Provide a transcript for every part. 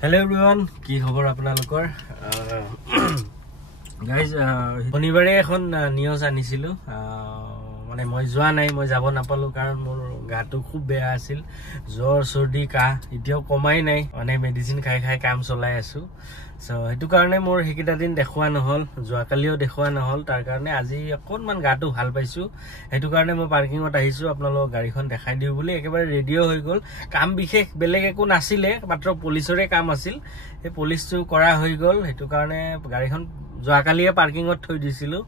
Hello everyone, কি খবৰ আপোনালোকৰ guys শনিবাৰে এখন নিউজ আনিছিলো মানে মই যোৱা নাই মই যাব নাপালো কাৰণ মোৰ গাটো খুব বেয়া আছিল জ্বৰ সৰ্দি কাহ এতিয়াও কমাই নাই মানে মেডিসিন খাই খাই কাম চলাই আছো সো হেতু কাৰণে মোৰ হেকিটা দিন দেখুৱা নহল যোৱা কালিও দেখুৱা নহল তাৰ কাৰণে আজি অকনমান গাটো ভাল পাইছো হেতু কাৰণে মই পাৰ্কিংত আহিছো আপোনালোক গাড়ীখন দেখাই দিও বুলি একেবাৰে ৰেডিও হৈ গল কাম বিশেষ বেলেগ একো নাছিলে মাত্ৰ পুলিচৰে কাম আছিল এই পুলিচটো কৰা হৈ গল হেতু কাৰণে গাড়ীখন যোৱা কালিয়ে পাৰ্কিংত থৈ দিছিলো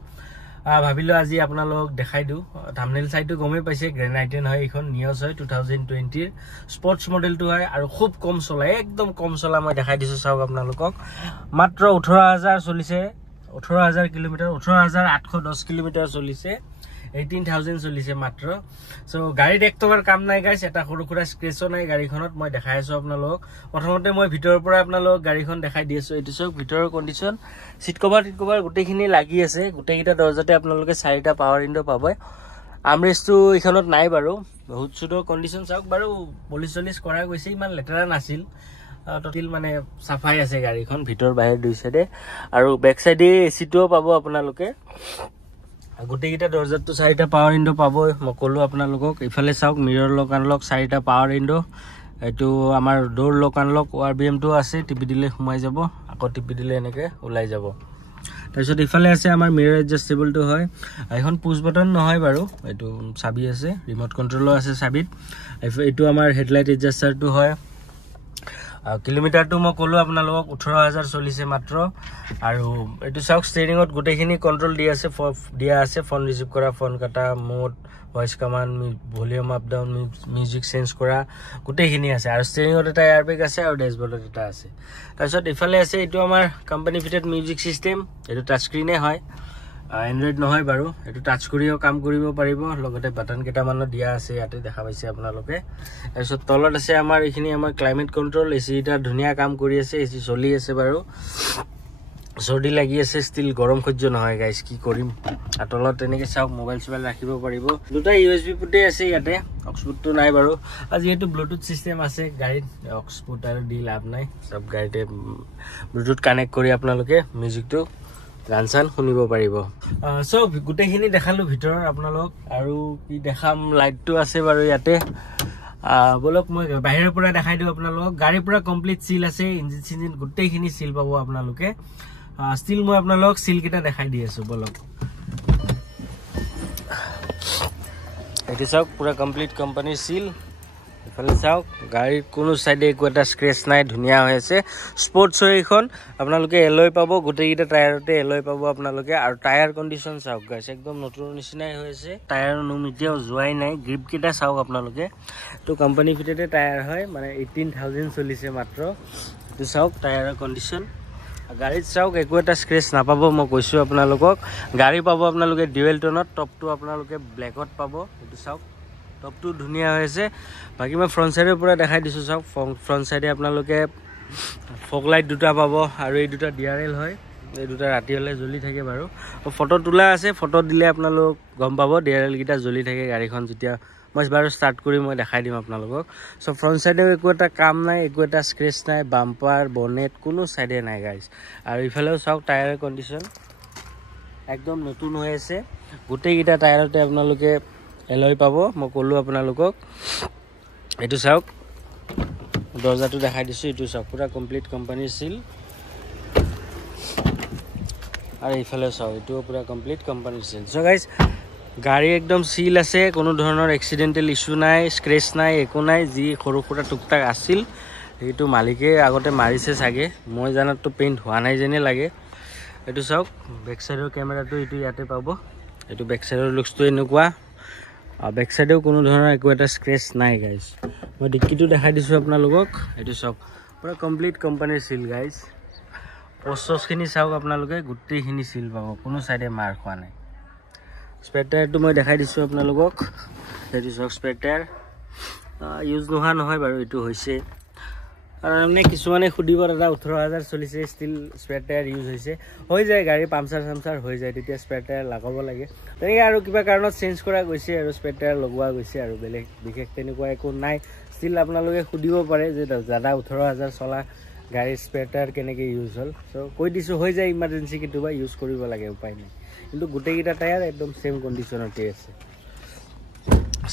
ভাবিলো আজি আপোনালোক দেখাই দিও থাম্বনেল সাইটো গমে পাইছে গ্ৰেণ্ড আইটেন হয় এখন নিউজ হয় 2020 ৰ স্পোৰ্টস মডেলটো হয় আৰু খুব কম চলাই একদম কম চলা মই দেখাই দিছো চাওক আপোনালোকক মাত্ৰ 18000 চলিছে 18000 কিলোমিটাৰ 18810 কিলোমিটাৰ চলিছে 18000 চলিছে মাত্ৰ সো গাড়ীত একটবাৰ কাম নাই গাইছ এটা সৰু খুৰা স্ক্ৰেচো নাই গাড়ীখনত মই দেখাই আছো আপোনালোক প্ৰথমতে মই ভিতৰৰ পৰা আপোনালোক গাড়ীখন দেখাই দি আছো এটো সব ভিতৰৰ কন্ডিশন সিট কভাৰ গুটেখিনি লাগি আছে গুটেকিটা দৰজাতে আপোনালোকে চাৰিটা পাৱাৰ উইন্ডো পাব আমৰেষ্টটো এখনত নাই বাৰু বহুত সুন্দৰ কন্ডিশন চাওক বাৰু পুলিচ কৰা গৈছে ইমান লেটেৰা নাছিল টটিল মানে সাফাই আছে গাড়ীখন ভিতৰ বাহিৰ দুই সাইডে আৰু বেক সাইডে এচিটো পাব আপোনালোকে গুটেকিটা দৰজাটো চাৰিটা পাৱাৰ উইন্ডো পাব মকলো আপোনালোকক ইফালে চাওক মিৰৰ লক আনলক চাৰিটা পাৱাৰ উইন্ডো এটো আমাৰ ডোৰ লক আনলক আৰবিএম টো আছে টিপি দিলে সোমাই যাব আকৌ টিপি দিলে এনেকে ওলাই যাব তাৰপিছত ইফালে আছে আমাৰ মিৰৰ এডজাস্টেবল টো হয় এখন পুশ বাটন নহয় বাৰু এটো চাবি আছে ৰিমোট কন্ট্ৰলো আছে চাবিত এটো আমাৰ হেডলাইট এডজাস্টাৰ টো হয় কিলোমিটাৰ টো মই কলো আপোনালোকক 18000 চলিছে মাত্ৰ আৰু এটো সাউক ষ্টেৰিংত গুটেখিনি কন্ট্ৰল দিয়া আছে ফোন ৰিসিভ কৰা ফোন কাটা mode voice command volume up down music change কৰা গুটেখিনি আছে আৰু ষ্টেৰিংত এটা এয়াৰবেগ আছে আৰু ড্যাশবোৰ্ডত এটা আছে তাৰপিছত ইফালে আছে এটো আমাৰ কোম্পানী ফিটেড মিউজিক সিস্টেম এটো টাচ স্ক্ৰিনে হয় এন্ড্ৰইড নহয় বাৰু এটো টাচ কৰিও কাম কৰিব পাৰিব লগতে বাটন কেটা মান দিয়া আছে ইয়াতে দেখা পাইছে আপোনালোকে তাৰপিছত তলত আছে আমাৰ এখিনি আমাৰ ক্লাইমেট কন্ট্ৰল এসি এটা ধুনিয়া কাম কৰি আছে এসি চলি আছে বাৰু সৰ্দি লাগি আছে ষ্টিল গৰম সহ্য নহয় গাইস কি কৰিম তলত এনেকে চাওক মোবাইল সোবাইল ৰাখিব পাৰিব দুটা ইউএসবি পুটে আছে ইয়াতে অক্সফোৰ্ডটো নাই বাৰু আজি এটো ব্লুটুথ সিস্টেম আছে গাড়ীত অক্সফোৰ্ড আৰু দি লাভ নাই সব গাড়ীতে ব্লুটুথ কানেক্ট কৰি আপোনালোকে মিউজিকটো গান চান শুনিব পাৰিব সো গুটেখিনি দেখালো ভিতৰৰ আপোনালোক আৰু কি দেখাম লাইটটো আছে বাৰু ইয়াতে বলক মই বাহিৰৰ পৰা দেখাই দিও আপোনালোক গাড়ী পুৰা কমপ্লিট সিল আছে ইঞ্জিন গুটেখিনি সিল পাব আপোনালোকে স্টিল মই আপোনালোক সিল কিটা দেখাই দি আছো বলক এটি চাওক পুৰা কমপ্লিট কোম্পানী সিল ইফালে চাওক গাড়ীৰ কোনো সাইডে একো এটা স্ক্ৰেচ নাই ধুনিয়া হৈ আছে স্পোৰ্টস হয় এখন আপোনালোকে এলয় পাব গুটেকিটা টায়াৰতে এলয় পাব আপোনালোকে আৰু টায়াৰ কন্ডিশন চাওক গাইস একদম নতুন নিচিনাই হৈ আছে টায়াৰ নুম এতিয়াও জুৱাই নাই গ্ৰিপ কিটা চাওক আপোনালোকে তো কোম্পানী ফিটেড টায়াৰ হয় মানে 18000 চলিছে মাত্ৰ তো চাওক টায়াৰৰ কন্ডিশন গাড়ীত চাওক একো এটা স্ক্ৰেচ নাপাব মই কৈছো আপোনালোকক গাড়ী পাব আপোনালোকে ডুৱেল টোনত টপটো আপোনালোকে ব্ল্যাকত পাব এটো চাওক টপটো ধুনিয়া হৈছে বাকি মই ফ্ৰন্ট সাইডৰ পৰা দেখাই দিছো চাওক ফ্ৰন্ট সাইডে আপোনালোকে ফগ লাইট দুটা পাব আৰু এই দুটা ডিআৰএল হয় এই দুটা ৰাতি হলে জ্বলি থাকে বাৰু ফটো তোলা আছে ফটো দিলে আপোনালোক গম পাব ডিআৰএল কিটা জ্বলি থাকে গাড়ীখন যেতিয়া মই বাৰু স্টাৰ্ট কৰি মই দেখাই দিম আপোনালোকক সো ফ্ৰন্ট সাইডে একো এটা কাম নাই একো এটা স্ক্ৰেচ নাই বাম্পাৰ বনেট কোনো সাইডে নাই গাইস আৰু ইফালেও চাওক টায়াৰৰ কন্ডিশন একদম নতুন হৈ আছে গুটেকিটা টায়াৰতে আপোনালোকে এলয় পাব মই কলো আপোনালোকক এটো চাওক দৰজাটো দেখাই দিছো এটো চাওক পুৰা কমপ্লিট কোম্পানী সিল আৰু ইফালে চাওক এটো পুৰা complete company seal so guys গাড়ী একদম সিল আছে কোনো ধৰণৰ এক্সিডেন্টাল ইস্যু নাই স্ক্ৰেচ নাই একো নাই যি সৰু খুৰা টুকটাক আছিল এইটো মালিকে আগতে মাৰিছে সাগে মই জানাতো পেইন্ট হোৱা নাই যেনে লাগে এটো চাওক বেক সাইডৰ কেমেৰাটো এটো ইয়াতে পাব এটো বেক সাইডৰ লুকসটো এনেকুৱা বেক সাইডেও কোনো ধৰণৰ একো এটা স্ক্ৰেচ নাই গাইস মই ডিক্কিটো দেখাই দিছো আপোনালোকক এটো চাওক পুৰা কমপ্লিট কোম্পানী সিল গাইস পছছখিনি চাওক আপোনালোকে গুটেখিনি সিল পাব কোনো সাইডে মাৰ খোৱা নাই স্পেয়াৰ টায়াৰটো মই দেখাই দিছো আপোনালোকক এটো চাওক স্পেয়াৰ টায়াৰ ইউজ নোহোৱা নহয় বাৰু এটো হৈছে আৰু মানে কিছুমানে খুদিব দাদা 18000 চলিছে স্টিল স্পেয়াৰ টায়াৰ ইউজ হৈছে হৈ যায় গাড়ী পামচাৰ হৈ যায় তেতিয়া স্পেয়াৰ টায়াৰ লাগাব লাগে তেনেকৈ আৰু কিবা কাৰণত চেঞ্জ কৰা গৈছে আৰু স্পেয়াৰ টায়াৰ লগোৱা গৈছে আৰু বেলেগ বিশেষ তেনেকুৱা একো নাই স্টিল আপোনালোকে খুদিব পাৰে যে দাদা 18000 চলা গাড়ীৰ স্পেয়াৰ কেনেকৈ ইউজ হ'ল চ' কৈ দিছোঁ হৈ যায় ইমাৰ্জেঞ্চি কেতিয়াবা ইউজ কৰিব লাগে উপায় নাই কিন্তু গোটেইকেইটা টায়াৰ একদম ছেম কণ্ডিশ্যনতে আছে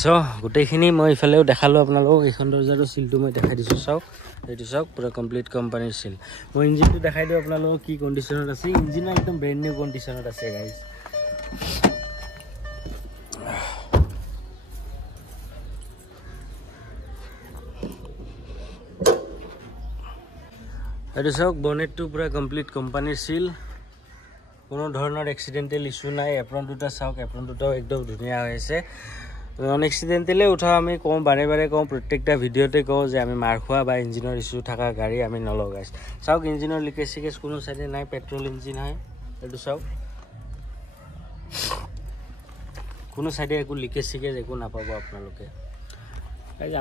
চ' গোটেইখিনি মই ইফালেও দেখালোঁ আপোনালোকক এইখন দৰ্জাৰো চিলটো মই দেখাই দিছোঁ চাওক এইটো চাওক পুৰা কমপ্লিট কোম্পানীৰ চিল মই ইঞ্জিনটো দেখাই দিওঁ আপোনালোকক কি কণ্ডিশ্যনত আছে ইঞ্জিনো একদম ব্ৰেণ্ড নিউ কণ্ডিশ্যনত আছে গাইজ এইটো চাওক বনেটটো পুৰা কমপ্লিট কোম্পানীৰ চিল কোনো ধৰণৰ এক্সিডেণ্টেল ইছ্যু নাই এপ্ৰন দুটা চাওক এপ্ৰন দুটাও একদম ধুনীয়া হৈ আছে নন এক্সিডেণ্টেলে উঠাও আমি কওঁ বাৰে বাৰে কওঁ প্ৰত্যেকটা ভিডিঅ'তে কওঁ যে আমি মাৰ খোৱা বা ইঞ্জিনৰ ইছ্যু থকা গাড়ী আমি নলগাইছোঁ চাওক ইঞ্জিনৰ লিকেজ চিকেজ কোনো চাইডে নাই পেট্ৰল ইঞ্জিন হয় এইটো চাওক কোনো চাইডে একো লিকেজ চিকেজ একো নাপাব আপোনালোকে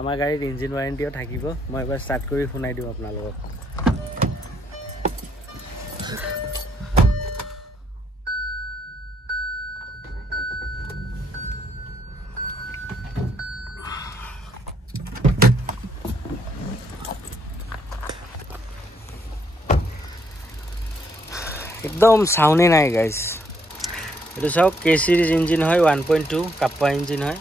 আমাৰ গাড়ীত ইঞ্জিন ৱাৰেণ্টিও থাকিব মই এবাৰ ষ্টাৰ্ট কৰি শুনাই দিওঁ আপোনালোকক একদম সাউন্ডে নাই গাইস এইটো চাওক কে সিরিজ ইঞ্জিন হয় 1.2 কাপ্পা ইঞ্জিন হয়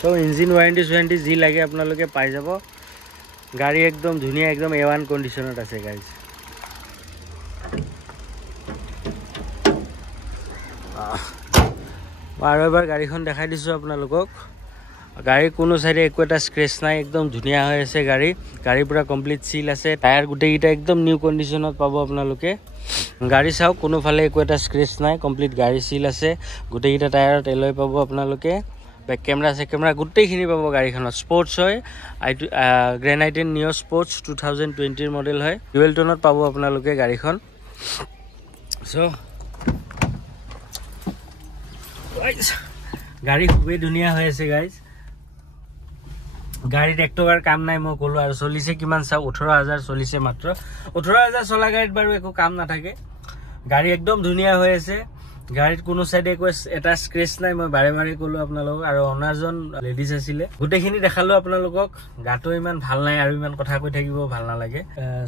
সো ইঞ্জিন ওয়ারেন্টি যি লাগে আপোনালোকে পাই যাব গাড়ী একদম ধুনীয়া একদম A1 কন্ডিশনত আছে গাইস আৰু এবাৰ গাড়ীখন দেখাই দিছোঁ আপোনালোকক গাড়ী কোনো সাইডে একো এটা স্ক্ৰেচ নাই একদম ধুনীয়া হৈ আছে গাড়ী পুৰা কমপ্লিট সিল আছে টায়াৰ গোটেইকেইটা একদম নিউ কন্ডিশনত পাব আপোনালোকে গাড়ী চাওক কোনো ফালে একো এটা স্ক্ৰেচ নাই কমপ্লিট গাড়ী সিল আছে গোটেইকেইটা টায়াৰত এলয় পাব আপোনালোকে বেক কেমেৰা গোটেইখিনি পাব গাড়ীখনত স্পৰ্টছ হয় গ্ৰেনাইটেন নিঅ স্পৰ্টছ 2020 ৰ মডেল হয় ডুৱেল টোনত পাব আপোনালোকে গাড়ীখন সো গাড়ী খুবেই ধুনীয়া হৈ আছে গাইজ গাড়ীত 1 টকাৰ কাম নাই মই ক'লো আৰু চলিছে কিমান চাও 18000 চলিছে মাত্ৰ 18000 চলা গাড়ীত বাৰু একো কাম নাথাকে গাড়ী একদম ধুনীয়া হৈ আছে গাড়ীত কোনো সাইডে একো এটা স্ক্ৰেচ নাই মই বাৰে বাৰে ক'লো আপোনালোকক আৰু অনাৰজন লেডিজ আছিলে গোটেইখিনি দেখালো আপোনালোকক গাটো ইমান ভাল নাই আৰু ইমান কথা কৈ থাকিব ভাল নালাগে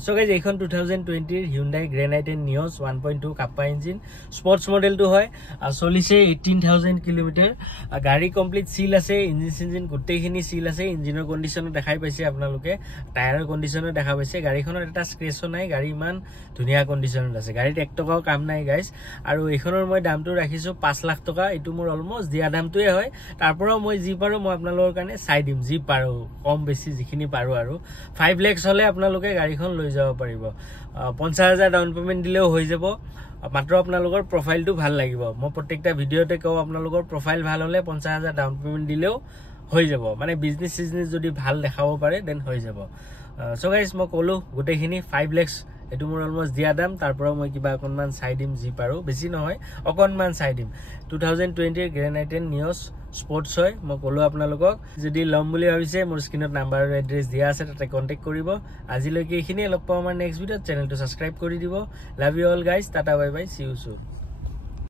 সো গাইজ এইখন 2020 ৰ Hyundai Granite Nios 1.2 Kappa engine sports মডেলটো হয় আৰু চলিছে 18000 কিলোমিটাৰ গাড়ী কমপ্লিট সিল আছে ইঞ্জিন গোটেইখিনি সিল আছে ইঞ্জিনৰ কন্ডিশন দেখাই পাইছে আপোনালোকে টায়াৰৰ কন্ডিশন দেখা পাইছে গাড়ীখনৰ এটা স্ক্ৰেচো নাই গাড়ী ইমান ধুনীয়া কন্ডিশনত আছে গাড়ীত 1 টকাও কাম নাই গাইজ আৰু এইখনৰ মই দামটো ৰাখিছো 5 লাখ টকা এটো মোৰ অলমোস্ট দিয়া দামটোৱে হয় তাৰপৰও মই যি পাৰো মই আপোনালোকৰ কাৰণে চাই দিম যি পাৰো কম বেছি যিখিনি পাৰো আৰু 5 লাখ হলে আপোনালোকে গাড়ীখন লৈ যাব পাৰিব 50000 ডাউন পেমেন্ট দিলেও হৈ যাব মাত্ৰ আপোনালোকৰ প্ৰফাইলটো ভাল লাগিব মই প্ৰত্যেকটা ভিডিঅ'তে কওঁ আপোনালোকৰ প্ৰফাইল ভাল হলে 50000 ডাউন পেমেন্ট দিলেও হৈ যাব মানে বিজনেস যদি ভাল দেখাব পাৰে দেন হৈ যাব সো গাইস মই ক'লো গোটেইখিনি 5 লাখ এটো মোৰ অলমোস্ট দিয়া দাম তাৰপৰও মই কিবা অকনমান চাই দিম যি পাৰো বেছি নহয় অকনমান চাই দিম 2020 Granite Nios স্পৰ্টছ হয় মই ক'লো আপোনালোকক যদি লম বুলি ভাবিছে মোৰ স্ক্ৰিনত নাম্বাৰ আৰু এড্ৰেছ দিয়া আছে তাতে কন্টাক্ট কৰিব আজিলৈকে এইখিনি লগ পাম আমাৰ নেক্সট ভিডিঅ'ত চেনেলটো সাবস্ক্ৰাইব কৰি দিব love you all guys tata bye bye C you soon